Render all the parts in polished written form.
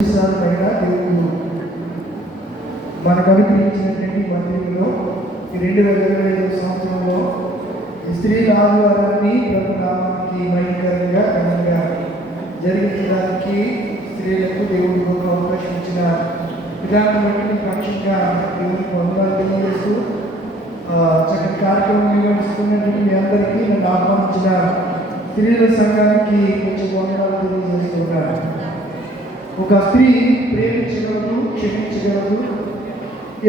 దేవుడు మనకు అనుగ్రహించినటువంటి మందిరంలో ఈ 2025 సంవత్సరంలో ఈ స్త్రీల ఆదివారాన్ని ప్రభునామానికి భయంకరంగా ఘనంగా జరిగించడానికి స్త్రీలకు దేవుడు అవకాశం ఇచ్చిన విధానం బట్టి పక్షంగా దేవుడికి వందనాలు తెలియజేస్తూ చక్కటి కార్యక్రమం నిర్వహిస్తున్నటువంటి మీ అందరికీ నన్ను ఆహ్వానించిన స్త్రీల సంఘానికి కొంచెం వందనాలు తెలియజేస్తున్నారు. ఒక స్త్రీ ప్రేమించగలదు, క్షమించగలదు,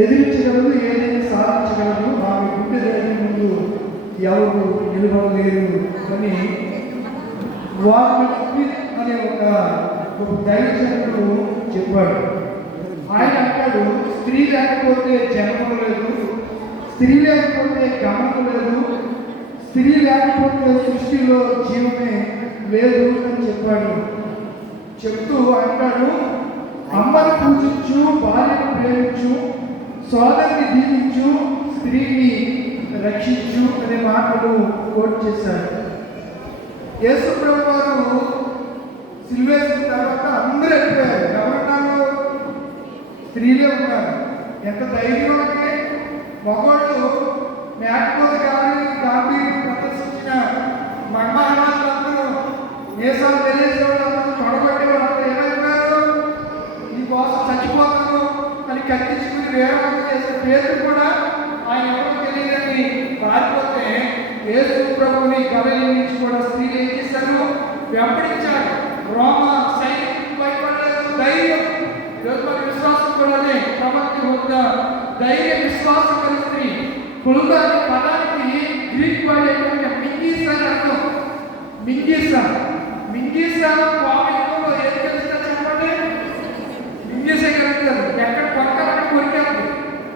ఎదిరించగలదు, ఏదైనా సాధించగలదు. ఆమె గుండె ధైర్యం ముందు ఎవరు నిలబడలేరు అని వాల్మీకి అనే ఒక దైవజనుడు చెప్పాడు. ఆయన అంటాడు, స్త్రీ లేకపోతే జన్మ లేదు, స్త్రీ లేకపోతే గమనం లేదు, స్త్రీ లేకపోతే సృష్టిలో జీవమే లేదు అని చెప్పాడు. చెప్తూ అంటాడు, అమ్మను పూజించు, భార్యను ప్రేమించు, సోదరిని దీవించు, స్త్రీని రక్షించు అనే మాటలు కోట్ చేశాడు. యేసు ప్రభు వారు సిలువేసిన తర్వాత అందరూ ఎక్కారు. ఎవరున్నారు? స్త్రీలే ఉన్నారు. ఎంత ధైర్యం అంటే మగవాళ్ళు మేకపోతే గాంభీర్యం ప్రదర్శించిన మర్మానాలందరూ దేశాలు తెలియజే వాళ్ళందరూ తొడగొట్టే వాళ్ళందరూ ఏమైపోయారు? నీ కోసం చచ్చిపోతాను అని కత్తించుకుని వేరవంతం చేసిన పేరు కూడా ఆయన ఎవరో తెలియదని పారిపోతే యేసు ప్రభుని గలిలీ నుంచి కూడా స్త్రీలు ఏం చేశారు? వెంబడించారు. రోమ సైనికులు భయపడలేదు, ధైర్యం. ఈరోజు మన విశ్వాసం కూడా ప్రవక్త వద్ద ధైర్య విశ్వాసం కలిగిన స్త్రీ. కులుద అనే పదానికి గ్రీక్ వర్డ్ ఏంటంటే మింగీసా అని అర్థం. మింగీసా వాక్యంలో ఏది తెలుస్తుందో చెప్పండి. మింగేసేయగలుగుతారు. ఎక్కడ కొరకాలంటే కొరికేది.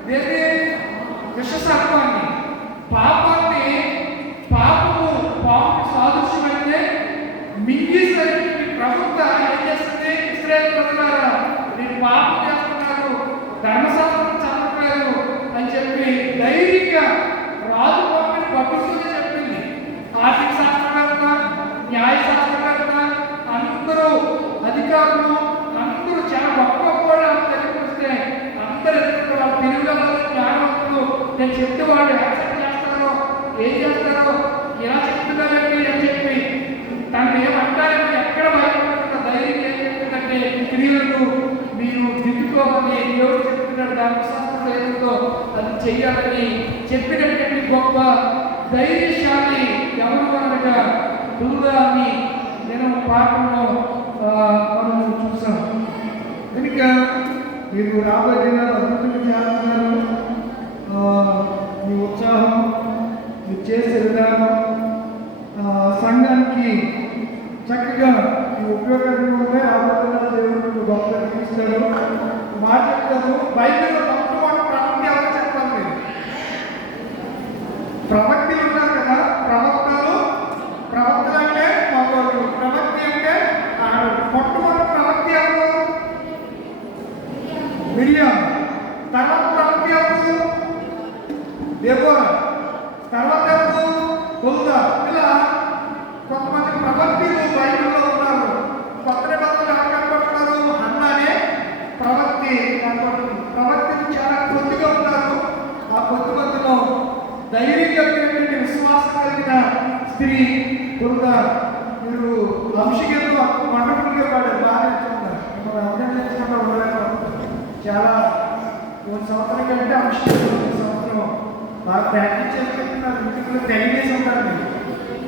దేని విషసర్పాన్ని, పాపాన్ని, పాపము సాదృశ్యమైతే మింగేసరికి ప్రభుత్వ ఏం చేస్తుంది? ఇశ్రాయేలు ప్రజలారా, నేను పాపం చేస్తున్నారు, ధర్మశాస్త్రం చదవట్లేదు అని చెప్పి ధైర్యంగా రాజు పంపిణీ పట్టుకుని చెప్పింది. ఆర్థిక శాస్త్రవేత్త, న్యాయశాస్త్రవేత్త అందరూ అధికారులు అందరూ చాలా గొప్ప కూడా తెలియకొస్తే అందరూ ఎదుర్కొంటే వాళ్ళు తెలుగులో జ్ఞానవంతులు. నేను చెప్తే వాళ్ళు యాక్సెప్ట్ చేస్తారో ఏం చేస్తారో ఇలా చెప్తున్నారండి అని చెప్పి తను ఏమంటారని ఎక్కడ భయపడుతున్న ధైర్యం ఏం చెప్తుందంటే స్త్రీలను మీరు దిద్దుకోమని దేవుడు చెప్తున్నాడు. ధర్మశాస్త్రం ఏదో అది చెయ్యాలని చెప్పినటువంటి గొప్ప ధైర్యశాలి ఎవరు అనగా దుర్గాన్ని నేను పాఠంలో మనం చూసాం. కనుక మీరు రాబోయే దినాలు అద్భుతంగా చేస్తున్నారు. మీ ఉత్సాహం, మీరు చేసే విధానం సంఘానికి చక్కగా ఈ ఉపయోగంగా ఉంటాయి. రాబోయే దేవుడు గొప్పగా తీస్తాడు. మాట్లాడతారు. బైబిల్లో మొట్టమొదటి ప్రవక్త ఎవరు చెప్పాలి? మీరు ప్రవక్తలు ఉన్నారు కదా. ప్రవక్తలు అంటే మగవాళ్ళు, ప్రవక్త అంటే ఆడవాళ్ళు. మొట్టమొదటి ప్రవక్త ఎవరు? మిరియాం. తర్వాత ప్రవక్త ఎవరు? దెబోరా. తర్వాత ఎవరు? హుల్దా. ఇలా కొంతమంది ప్రవక్తలు బైబిల్లో ఉన్నారు. కొత్త నిబంధనలు ఎవరు కనపడుతున్నారు? హన్నా అనే ప్రవక్తి కనపడుతుంది. ప్రవక్తలు చాలా కొద్దిగా ఉన్నారు. ఆ కొద్ది మందిలో ధైర్యం కలిగినటువంటి విశ్వాసం కలిగిన స్త్రీ హుల్దా. మీరు అంశీయంలో మండపంగా పాడారు, బాగా నేర్చుకున్నారు. మిమ్మల్ని అభినందించకుండా ఉండలేకపోతున్నారు. చాలా కొన్ని సంవత్సరం కంటే అంశీయంలో సంవత్సరం బాగా ప్రాక్టీస్ చేసుకుంటున్నారు. ఇంటిలో తెలియజేసి ఉంటారు. మీరు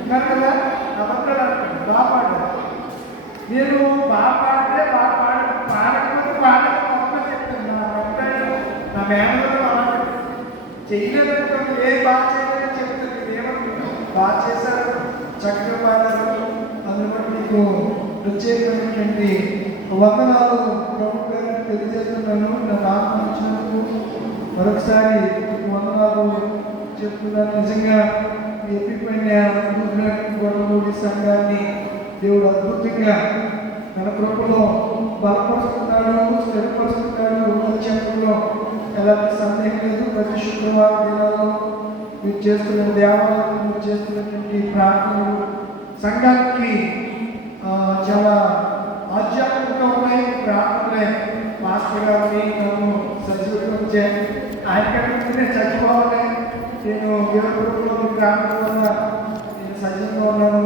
ఉన్నారు కదా. అబద్ధాలు బాగా పాడారు. మీరు బాగా పాడితే పాడకపోతే పాడకపోతే చెప్తాను. నా మేనలో అలా చేయలేదనుకోండి, ఏ బాగా చేయలేదని చెప్తుంది. ఏమనుకుంటాం? బాగా చేశారు, చక్కగా పాడారు, అందులో బట్టి మీకు ప్రత్యేకమైనటువంటి వందనాలు ప్రభు గారికి తెలియజేస్తున్నాను. నన్ను ఆహ్వానించినందుకు మరొకసారి వందనాలు చెప్తున్నాను. నిజంగా ఎప్పిపోయిన గొడవలూడి సంఘాన్ని దేవుడు అద్భుతంగా తన కృపలో బలపరుస్తున్నాడు, స్థిరపరుస్తున్నాడు. చెప్పడంలో ఎలాంటి సందేహం లేదు. ప్రతి శుక్రవారం దినాల్లో మీరు చేస్తున్న దేవాలయంలో మీరు చేస్తున్నటువంటి ప్రార్థనలు సంఘానికి చాలా ఆధ్యాత్మికంగా ఉన్నాయి. ప్రార్థనలు ప్రార్థనలే మాస్టర్ గారిని నన్ను సజీవంగా ఉంచాను. ఆయన కంటే నేను చచ్చిపోవాలి, నేను వీరపురంలో ప్రాంతంలో నేను సజీవంగా ఉన్నాను.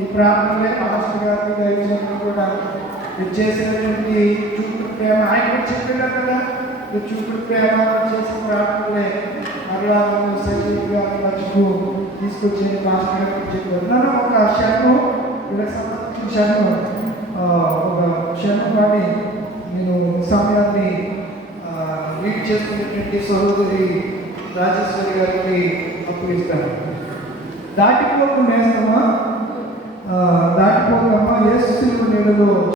ఈ ప్రాంతంలో మాస్టర్ గారికి దయచేసి కూడా మీరు చేసినటువంటి చూపుడు ప్రేమ ఆయన కూడా చెప్పారు కదా, మీరు చూపుడు ప్రేమ చేసిన ప్రాంతంలో మరలా సజీవంగా మర్చిపో తీసుకొచ్చి మాస్టర్ గారికి చెప్పారు. నన్ను ఒక క్షణం వీళ్ళకి సంబంధించిన క్షణం ఒక క్షణం వాడి నేను సమయాన్ని లీడ్ చేసుకునేటువంటి సహోదరి రాజేశ్వరి గారికి అప్పగిస్తాను. దాటిపోకు నేస్తమా, దాటిపోకమ్మా యేసు శిలువ నీడలో